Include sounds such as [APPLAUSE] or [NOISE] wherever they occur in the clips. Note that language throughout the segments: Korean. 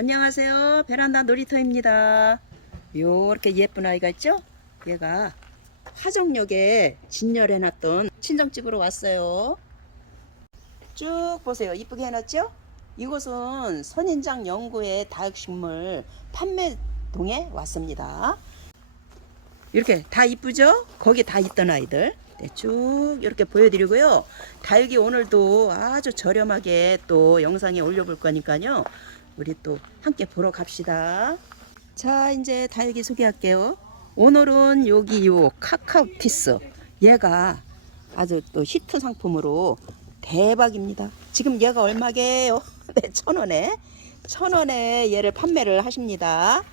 안녕하세요. 베란다 놀이터입니다. 요렇게 예쁜 아이가 있죠? 얘가 화정역에 진열해놨던 친정집으로 왔어요. 쭉 보세요. 이쁘게 해놨죠? 이곳은 선인장 연구의 다육식물 판매동에 왔습니다. 이렇게 다 이쁘죠? 거기 다 있던 아이들. 네, 쭉 이렇게 보여드리고요. 다육이 오늘도 아주 저렴하게 또 영상에 올려볼 거니까요. 우리 또 함께 보러 갑시다. 자, 이제 다육이 소개할게요. 오늘은 여기 요 카카오티스. 얘가 아주 또 히트 상품으로 대박입니다. 지금 얘가 얼마게요? [LAUGHS] 네, 천 원에. 천 원에 얘를 판매를 하십니다.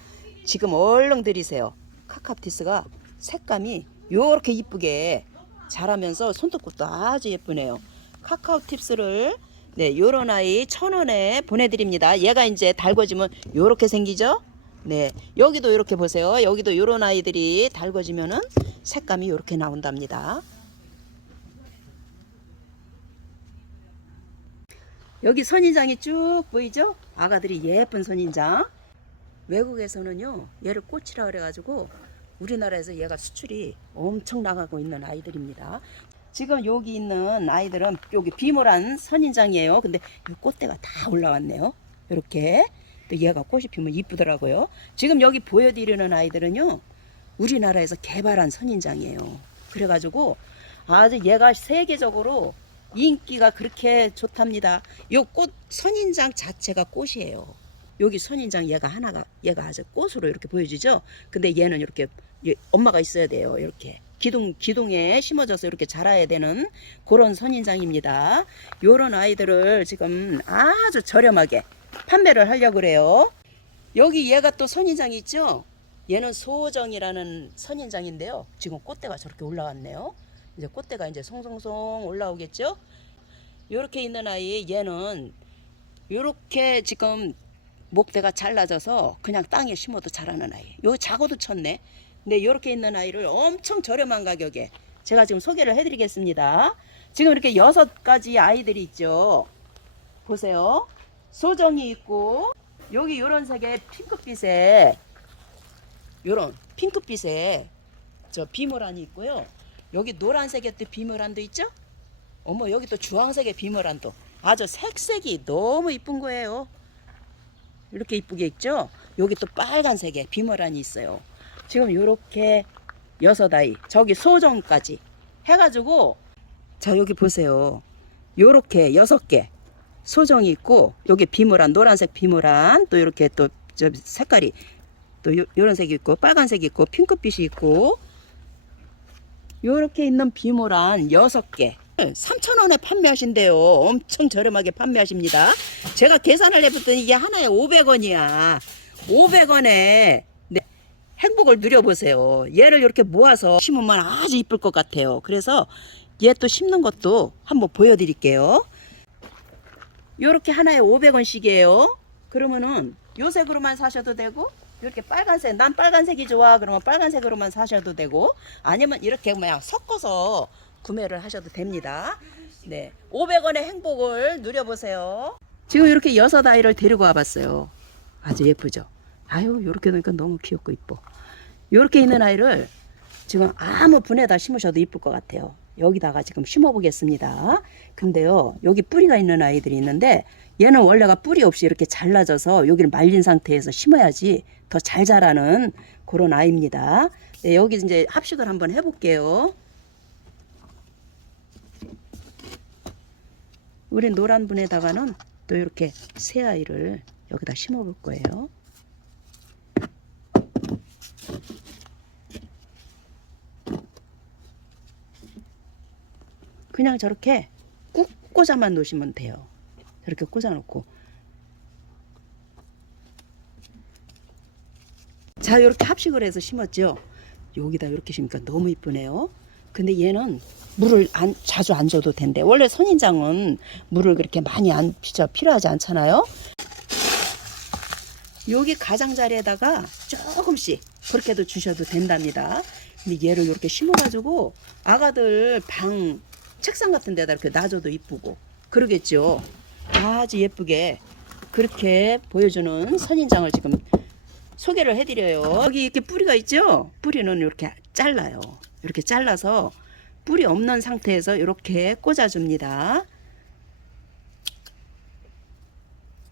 지금 얼른 드리세요. 카카오티스가 색감이 요렇게 이쁘게 자라면서 손톱끝도 아주 예쁘네요. 카카오 팁스를 네, 요런 아이 천 원에 보내드립니다. 얘가 이제 달궈지면 요렇게 생기죠? 네, 여기도 이렇게 보세요. 여기도 요런 아이들이 달궈지면은 색감이 요렇게 나온답니다. 여기 선인장이 쭉 보이죠? 아가들이 예쁜 선인장. 외국에서는요, 얘를 꽃이라 그래가지고 우리나라에서 얘가 수출이 엄청 나가고 있는 아이들입니다. 지금 여기 있는 아이들은 여기 비모란 선인장이에요. 근데 이 꽃대가 다 올라왔네요. 이렇게. 또 얘가 꽃이 피면 이쁘더라고요. 지금 여기 보여드리는 아이들은요, 우리나라에서 개발한 선인장이에요. 그래가지고 아주 얘가 세계적으로 인기가 그렇게 좋답니다. 요 꽃 선인장 자체가 꽃이에요. 여기 선인장 얘가 하나가 얘가 아주 꽃으로 이렇게 보여지죠. 근데 얘는 이렇게 얘- 엄마가 있어야 돼요. 이렇게 기둥 기둥에 심어져서 이렇게 자라야 되는 그런 선인장입니다. 요런 아이들을 지금 아주 저렴하게 판매를 하려고 그래요. 여기 얘가 또 선인장이 있죠. 얘는 소정이라는 선인장인데요. 지금 꽃대가 저렇게 올라왔네요. 이제 꽃대가 이제 송송송 올라오겠죠. 요렇게 있는 아이 얘는 요렇게 지금 목대가 잘라져서 그냥 땅에 심어도 자라는 아이. 요 자고도 쳤네. 근데 요렇게 있는 아이를 엄청 저렴한 가격에 제가 지금 소개를 해드리겠습니다. 지금 이렇게 여섯 가지 아이들이 있죠. 보세요. 소정이 있고 여기 요런 색의 핑크빛에 요런 핑크빛에 저 비모란이 있고요. 여기 노란색의 또 비모란도 있죠? 어머 여기 또 주황색의 비모란도 아주 색색이 너무 이쁜 거예요. 이렇게 이쁘게 있죠? 여기 또 빨간색의 비모란이 있어요. 지금 요렇게 여섯 아이 저기 소정까지 해가지고 자 여기 보세요. 요렇게 여섯 개 소정이 있고 여기 비모란 노란색 비모란 또 이렇게 또 저 색깔이 또 요, 요런 색이 있고 빨간색이 있고 핑크빛이 있고 요렇게 있는 비모란 여섯 개 3,000원에 판매하신대요. 엄청 저렴하게 판매하십니다. 제가 계산을 해봤더니 이게 하나에 500원이야. 500원에 행복을 누려보세요. 얘를 이렇게 모아서 심으면 아주 이쁠 것 같아요. 그래서 얘 또 심는 것도 한번 보여드릴게요. 요렇게 하나에 500원씩이에요. 그러면은 요 색으로만 사셔도 되고 이렇게 빨간색 난 빨간색이 좋아 그러면 빨간색으로만 사셔도 되고 아니면 이렇게 그냥 섞어서 구매를 하셔도 됩니다. 네. 500원의 행복을 누려보세요. 지금 이렇게 여섯 아이를 데리고 와봤어요. 아주 예쁘죠? 아유, 이렇게 놓으니까 너무 귀엽고 이뻐. 이렇게 있는 아이를 지금 아무 분에다 심으셔도 이쁠 것 같아요. 여기다가 지금 심어 보겠습니다. 근데요, 여기 뿌리가 있는 아이들이 있는데 얘는 원래가 뿌리 없이 이렇게 잘라져서 여기를 말린 상태에서 심어야지 더 잘 자라는 그런 아이입니다. 네, 여기 이제 합식을 한번 해볼게요. 우리 노란 분에다가는 또 이렇게 새 아이를 여기다 심어 볼 거예요. 그냥 저렇게 꾹 꽂아만 놓으시면 돼요. 저렇게 꽂아놓고. 자, 이렇게 합식을 해서 심었죠. 여기다 이렇게 심으니까 너무 이쁘네요. 근데 얘는 물을 안, 자주 안 줘도 된대. 원래 선인장은 물을 그렇게 많이 안 진짜 필요하지 않잖아요. 여기 가장자리에다가 조금씩 그렇게도 주셔도 된답니다. 근데 얘를 이렇게 심어가지고 아가들 방 책상 같은 데다 이렇게 놔줘도 이쁘고 그러겠죠. 아주 예쁘게 그렇게 보여주는 선인장을 지금 소개를 해드려요. 여기 이렇게 뿌리가 있죠? 뿌리는 이렇게 잘라요. 이렇게 잘라서 뿌리 없는 상태에서 이렇게 꽂아줍니다.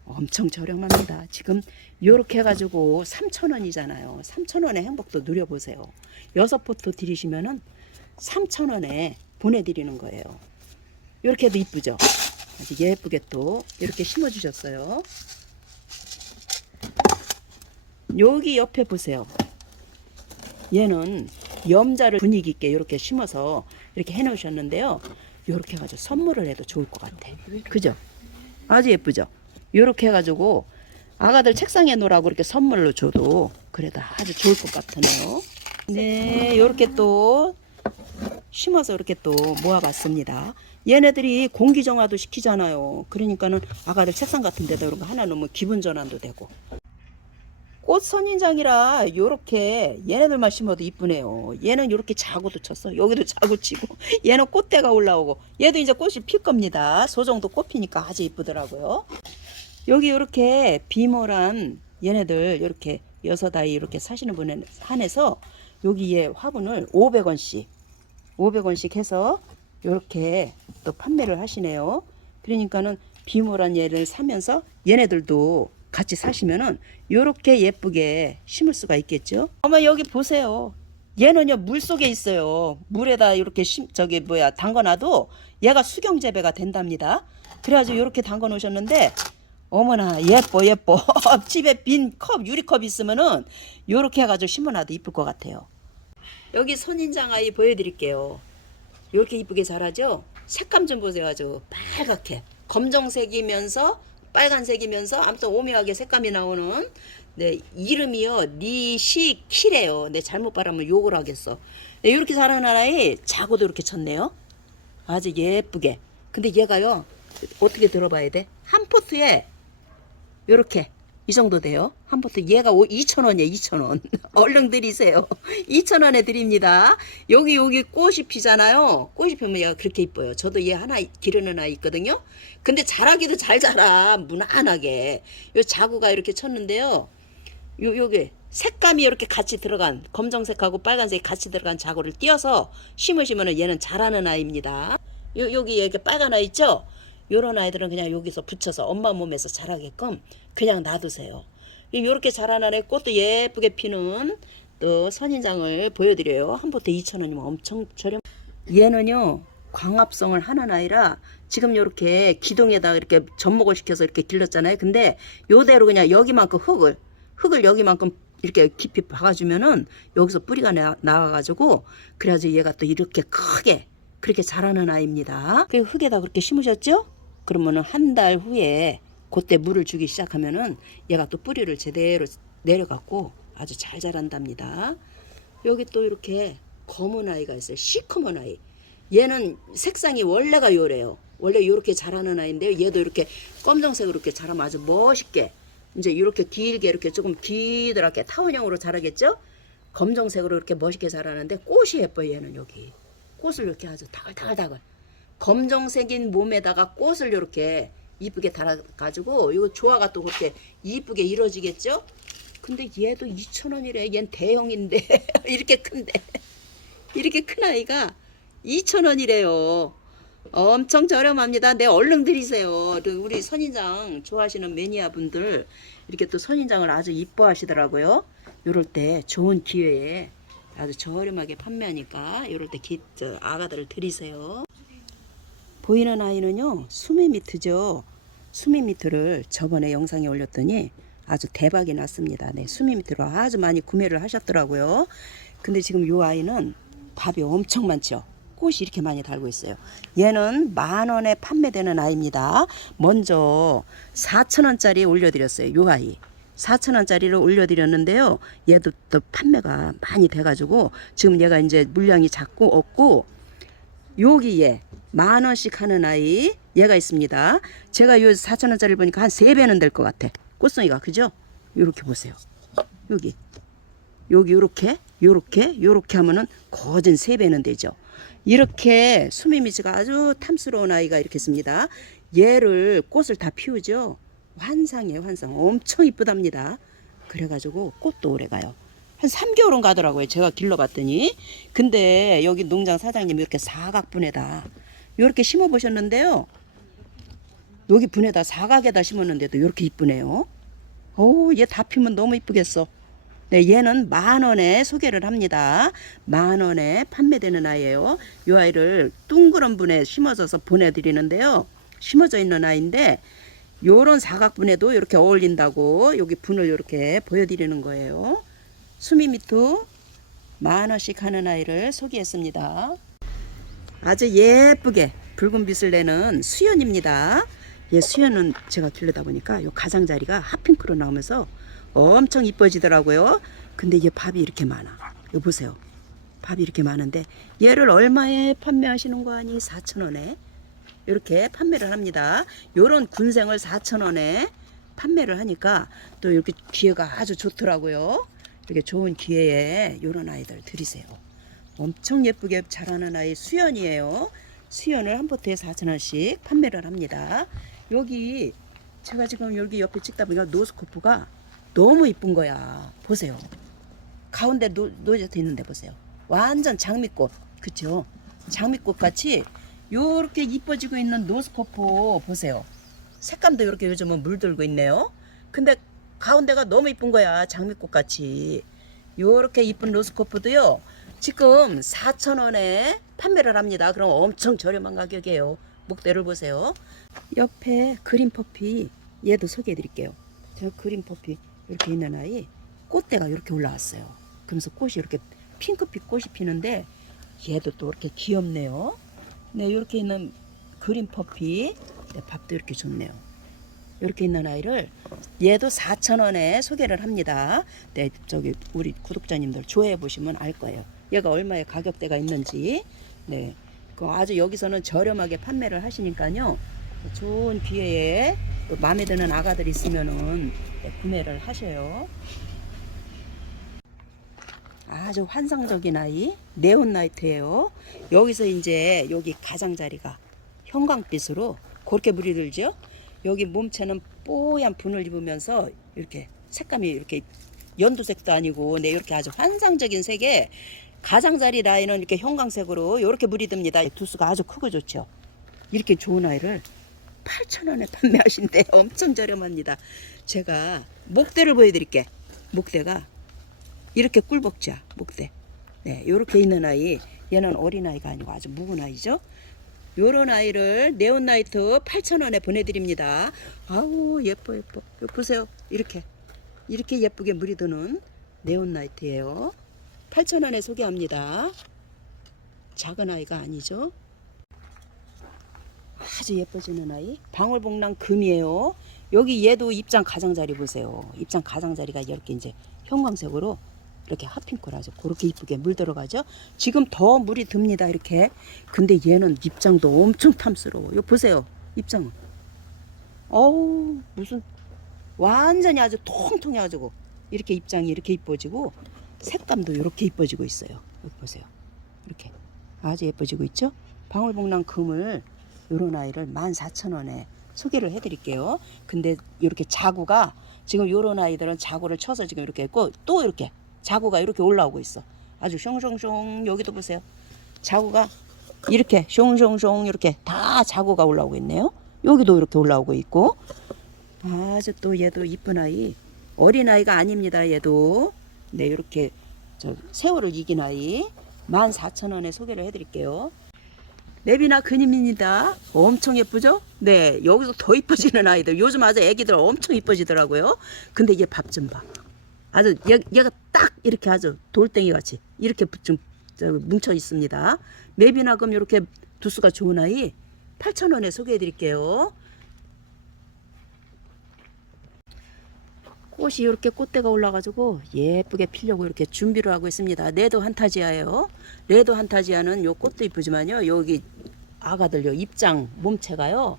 엄청 저렴합니다. 지금 이렇게 해가지고 3,000원이잖아요. 3,000원의 행복도 누려보세요. 여섯 포트 드리시면은 3,000원에 보내드리는 거예요. 이렇게 해도 이쁘죠? 아주 예쁘게 또 이렇게 심어주셨어요. 여기 옆에 보세요. 얘는 염자를 분위기 있게 이렇게 심어서 이렇게 해놓으셨는데요. 이렇게 해가지고 선물을 해도 좋을 것 같아. 그죠? 아주 예쁘죠? 이렇게 해가지고 아가들 책상에 놓으라고 이렇게 선물로 줘도 그래도 아주 좋을 것 같으네요. 네, 이렇게 또 심어서 이렇게 또 모아봤습니다. 얘네들이 공기 정화도 시키잖아요. 그러니까는 아가들 책상 같은 데다 이런 거 하나 놓으면 기분 전환도 되고. 꽃 선인장이라 요렇게 얘네들만 심어도 이쁘네요. 얘는 요렇게 자구도 쳤어. 여기도 자구 치고 [LAUGHS] 얘는 꽃대가 올라오고 얘도 이제 꽃이 필 겁니다. 소정도 꽃 피니까 아주 이쁘더라고요. 여기 요렇게 비모란 얘네들 요렇게 여섯 아이 이렇게 사시는 분에 한해서 여기에 화분을 500원씩 500원씩 해서 이렇게 또 판매를 하시네요. 그러니까는 비모란 얘를 사면서 얘네들도 같이 사시면은 이렇게 예쁘게 심을 수가 있겠죠. 어머 여기 보세요. 얘는요 물 속에 있어요. 물에다 이렇게 심 저기 뭐야 담궈놔도 얘가 수경 재배가 된답니다. 그래가지고 이렇게 담궈 놓으셨는데 어머나 예뻐 예뻐 [LAUGHS] 집에 빈 컵 유리컵 있으면은 요렇게 해가지고 심어놔도 이쁠 것 같아요. 여기 선인장 아이 보여드릴게요. 이렇게 이쁘게 자라죠? 색감 좀 보세요. 아주 빨갛게 검정색이면서 빨간색이면서 아무튼 오묘하게 색감이 나오는 네 이름이요 니시키래요. 네 잘못 발하면 욕을 하겠어. 네, 이렇게 자라는 아이 자고도 이렇게 쳤네요. 아주 예쁘게. 근데 얘가요 어떻게 들어봐야 돼? 한 포트에 요렇게 이 정도 돼요. 한 포트 얘가 2,000원이에요. 2,000원. [LAUGHS] 얼른 드리세요. [LAUGHS] 2,000원에 드립니다. 여기 여기 꽃이 피잖아요. 꽃이 피면 얘가 그렇게 이뻐요. 저도 얘 하나 기르는 아이 있거든요. 근데 자라기도 잘 자라. 무난하게. 요 자구가 이렇게 쳤는데요. 요 요게 색감이 이렇게 같이 들어간 검정색하고 빨간색이 같이 들어간 자구를 띄어서 심으시면은 얘는 자라는 아이입니다. 요 여기 이렇게 빨간 아이 있죠? 요런 아이들은 그냥 여기서 붙여서 엄마 몸에서 자라게끔 그냥 놔두세요. 이렇게 자라는 애 꽃도 예쁘게 피는 또 선인장을 보여드려요. 한 포트 2,000원이면 엄청 저렴. 얘는요 광합성을 하는 아이라 지금 이렇게 기둥에다 이렇게 접목을 시켜서 이렇게 길렀잖아요. 근데 요대로 그냥 여기만큼 흙을 흙을 여기만큼 이렇게 깊이 박아주면은 여기서 뿌리가 나, 나와가지고 그래가지고 얘가 또 이렇게 크게 그렇게 자라는 아이입니다. 그 흙에다 그렇게 심으셨죠? 그러면은 한 달 후에 그때 물을 주기 시작하면은 얘가 또 뿌리를 제대로 내려갖고 아주 잘 자란답니다. 여기 또 이렇게 검은 아이가 있어요. 시커먼 아이. 얘는 색상이 원래가 요래요. 원래 이렇게 자라는 아이인데요. 얘도 이렇게 검정색으로 이렇게 자라면 아주 멋있게 이제 이렇게 길게 이렇게 조금 기드랗게 타원형으로 자라겠죠? 검정색으로 이렇게 멋있게 자라는데 꽃이 예뻐요. 얘는 여기 꽃을 이렇게 아주 다글다글다글 검정색인 몸에다가 꽃을 이렇게 이쁘게 달아가지고 이거 조화가 또 그렇게 이쁘게 이루어지겠죠? 근데 얘도 2,000원이래. 얜 대형인데 [LAUGHS] 이렇게 큰데 이렇게 큰 아이가 2,000원이래요. 엄청 저렴합니다. 네, 얼른 드리세요. 그 우리 선인장 좋아하시는 매니아 분들 이렇게 또 선인장을 아주 이뻐하시더라고요. 요럴 때 좋은 기회에 아주 저렴하게 판매하니까 요럴 때 기, 저, 아가들을 드리세요. 보이는 아이는요 수미 미트죠. 수미 미트를 저번에 영상에 올렸더니 아주 대박이 났습니다. 네 수미 미트로 아주 많이 구매를 하셨더라고요. 근데 지금 요 아이는 밥이 엄청 많죠. 꽃이 이렇게 많이 달고 있어요. 얘는 만원에 판매되는 아이입니다. 먼저 4천원짜리 올려드렸어요 요 아이. 4천원짜리를 올려드렸는데요. 얘도 또 판매가 많이 돼가지고 지금 얘가 이제 물량이 작고 없고 여기에 만 원씩 하는 아이 얘가 있습니다. 제가 요 4천 원짜리 보니까 한 세 배는 될 것 같아. 꽃송이가 그죠? 요렇게 보세요. 여기 여기 요렇게 요렇게 요렇게 하면은 거진 세 배는 되죠. 이렇게 수미미지가 아주 탐스러운 아이가 이렇게 있습니다. 얘를 꽃을 다 피우죠. 환상이에요, 환상. 엄청 이쁘답니다. 그래가지고 꽃도 오래 가요. 한 3개월은 가더라고요. 제가 길러봤더니. 근데 여기 농장 사장님이 이렇게 사각분에다 이렇게 심어 보셨는데요. 여기 분에다 사각에다 심었는데도 이렇게 이쁘네요. 오, 얘다 피면 너무 이쁘겠어. 네, 얘는 만 원에 소개를 합니다. 만 원에 판매되는 아이예요. 이 아이를 둥그런 분에 심어져서 보내드리는데요. 심어져 있는 아이인데 요런 사각분에도 이렇게 어울린다고 여기 분을 이렇게 보여드리는 거예요. 수미미투 만 원씩 하는 아이를 소개했습니다. 아주 예쁘게 붉은 빛을 내는 수연입니다. 얘 수연은 제가 길러다 보니까 요 가장자리가 핫핑크로 나오면서 엄청 이뻐지더라고요. 근데 얘 밥이 이렇게 많아. 이거 보세요. 밥이 이렇게 많은데 얘를 얼마에 판매하시는 거 아니? 4,000원에 이렇게 판매를 합니다. 요런 군생을 4,000원에 판매를 하니까 또 이렇게 기회가 아주 좋더라고요. 이렇게 좋은 기회에 요런 아이들 들이세요. 엄청 예쁘게 자라는 아이 수연이에요. 수연을 한 포트에 4,000원씩 판매를 합니다. 여기 제가 지금 여기 옆에 찍다 보니까 노스코프가 너무 이쁜 거야. 보세요. 가운데 노, 놓여져 있는데 보세요. 완전 장미꽃. 그쵸? 장미꽃 같이 요렇게 이뻐지고 있는 노스코프 보세요. 색감도 이렇게 요즘은 물들고 있네요. 근데 가운데가 너무 이쁜 거야. 장미꽃 같이. 요렇게 이쁜 로스코프도요. 지금 4,000원에 판매를 합니다. 그럼 엄청 저렴한 가격이에요. 목대를 보세요. 옆에 그린 퍼피 얘도 소개해 드릴게요. 저 그린 퍼피 이렇게 있는 아이 꽃대가 이렇게 올라왔어요. 그러면서 꽃이 이렇게 핑크빛 꽃이 피는데 얘도 또 이렇게 귀엽네요. 네, 이렇게 있는 그린 퍼피 네, 밥도 이렇게 좋네요. 이렇게 있는 아이를 얘도 4,000원에 소개를 합니다. 네, 저기 우리 구독자님들 조회해 보시면 알 거예요. 얘가 얼마의 가격대가 있는지. 네. 그 아주 여기서는 저렴하게 판매를 하시니까요. 좋은 기회에 또 마음에 드는 아가들 있으면은 네, 구매를 하셔요. 아주 환상적인 아이 네온나이트예요. 여기서 이제 여기 가장자리가 형광빛으로 그렇게 물이 들죠. 여기 몸체는 뽀얀 분을 입으면서 이렇게 색감이 이렇게 연두색도 아니고 네 이렇게 아주 환상적인 색에 가장자리 라인은 이렇게 형광색으로 이렇게 물이 듭니다. 두수가 아주 크고 좋죠. 이렇게 좋은 아이를 8,000원에 판매하신대 [LAUGHS] 엄청 저렴합니다. 제가 목대를 보여드릴게. 목대가 이렇게 꿀벅지야 목대. 네, 이렇게 있는 아이 얘는 어린 아이가 아니고 아주 묵은 아이죠. 요런 아이를 네온나이트 8,000원에 보내드립니다. 아우 예뻐 예뻐. 보세요. 이렇게 이렇게 예쁘게 물이 드는 네온나이트예요. 8,000원에 소개합니다. 작은 아이가 아니죠. 아주 예뻐지는 아이. 방울복랑 금이에요. 여기 얘도 입장 가장자리 보세요. 입장 가장자리가 이렇게 이제 형광색으로 이렇게 핫핑크로 아주 그렇게 이쁘게 물 들어가죠. 지금 더 물이 듭니다. 이렇게. 근데 얘는 입장도 엄청 탐스러워. 이거 보세요. 입장은. 어우 무슨 완전히 아주 통통해가지고 이렇게 입장이 이렇게 이뻐지고 색감도 이렇게 이뻐지고 있어요. 여기 보세요. 이렇게 아주 예뻐지고 있죠. 방울복랑 금을 요런 아이를 14,000원에 소개를 해드릴게요. 근데 이렇게 자구가 지금 요런 아이들은 자구를 쳐서 지금 이렇게 했고 또 이렇게 자구가 이렇게 올라오고 있어. 아주 숑숑숑 여기도 보세요. 자구가 이렇게 숑숑숑 이렇게 다 자구가 올라오고 있네요. 여기도 이렇게 올라오고 있고 아주 또 얘도 이쁜 아이 어린 아이가 아닙니다. 얘도 네 이렇게 저 세월을 이긴 아이 14,000원에 소개를 해드릴게요. 랩이나 근임입니다. 엄청 예쁘죠? 네, 여기서 더 이뻐지는 아이들. 요즘 아주 애기들 엄청 이뻐지더라고요. 근데 얘 밥 좀 봐. 아주 얘, 얘가 딱 이렇게 아주 돌덩이 같이 이렇게 좀 저, 뭉쳐 있습니다. 맵이나 금 이렇게 두수가 좋은 아이 8,000원에 소개해 드릴게요. 꽃이 이렇게 꽃대가 올라가지고 예쁘게 피려고 이렇게 준비를 하고 있습니다. 레드 한타지아예요. 레드 한타지아는 요 꽃도 이쁘지만요. 여기 아가들 요 입장 몸체가요.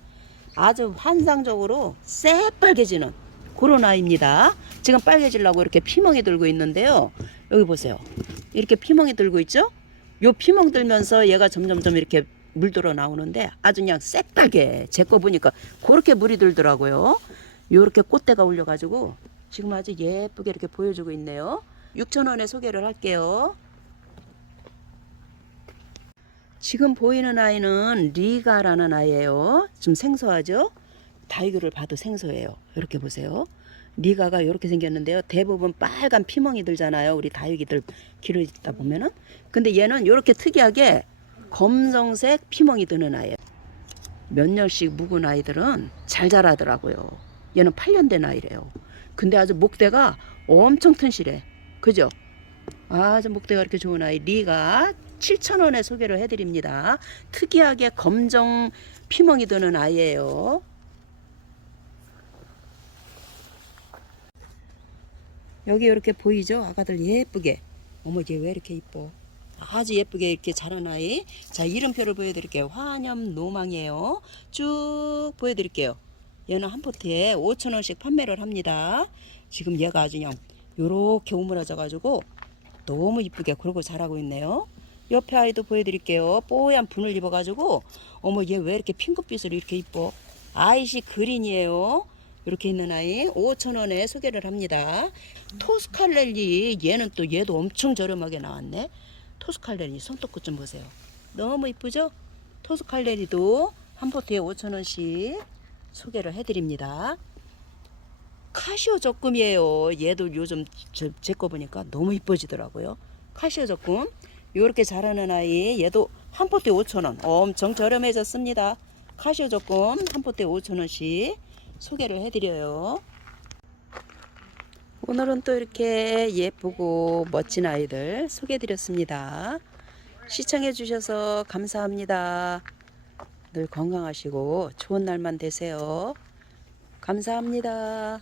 아주 환상적으로 새빨개지는 아이입니다. 지금 빨개지려고 이렇게 피멍이 들고 있는데요. 여기 보세요. 이렇게 피멍이 들고 있죠? 요 피멍 들면서 얘가 점점점 이렇게 물들어 나오는데 아주 그냥 새빨개. 제거 보니까 그렇게 물이 들더라고요. 요렇게 꽃대가 올려가지고 지금 아주 예쁘게 이렇게 보여주고 있네요. 6,000원에 소개를 할게요. 지금 보이는 아이는 리가라는 아이예요. 좀 생소하죠? 다이교를 봐도 생소해요. 이렇게 보세요. 리가가 이렇게 생겼는데요. 대부분 빨간 피멍이 들잖아요. 우리 다육이들 기르다 보면은. 근데 얘는 이렇게 특이하게 검정색 피멍이 드는 아이예요. 몇 년씩 묵은 아이들은 잘 자라더라고요. 얘는 8년 된 아이래요. 근데 아주 목대가 엄청 튼실해. 그죠? 아주 목대가 이렇게 좋은 아이 리가 7,000원에 소개를 해드립니다. 특이하게 검정 피멍이 드는 아이예요. 여기 이렇게 보이죠? 아가들 예쁘게. 어머 얘 왜 이렇게 이뻐? 아주 예쁘게 이렇게 자란 아이. 자 이름표를 보여드릴게요. 화염 노망이에요. 쭉 보여드릴게요. 얘는 한 포트에 5,000원씩 판매를 합니다. 지금 얘가 아주 그냥 요렇게 오므라져 가지고 너무 이쁘게 그러고 자라고 있네요. 옆에 아이도 보여드릴게요. 뽀얀 분을 입어가지고 어머 얘 왜 이렇게 핑크빛으로 이렇게 이뻐? 아이시 그린이에요. 이렇게 있는 아이 5,000원에 소개를 합니다. 토스칼렐리 얘는 또 얘도 엄청 저렴하게 나왔네. 토스칼렐리 손톱끝 좀 보세요. 너무 이쁘죠? 토스칼렐리도 한 포트에 5,000원씩 소개를 해드립니다. 카시오 적금이에요. 얘도 요즘 제 거 보니까 너무 이뻐지더라고요. 카시오 적금. 요렇게 자라는 아이 얘도 한 포트에 5,000원. 엄청 저렴해졌습니다. 카시오 적금 한 포트에 5,000원씩 소개를 해드려요. 오늘은 또 이렇게 예쁘고 멋진 아이들 소개해드렸습니다. 시청해주셔서 감사합니다. 늘 건강하시고 좋은 날만 되세요. 감사합니다.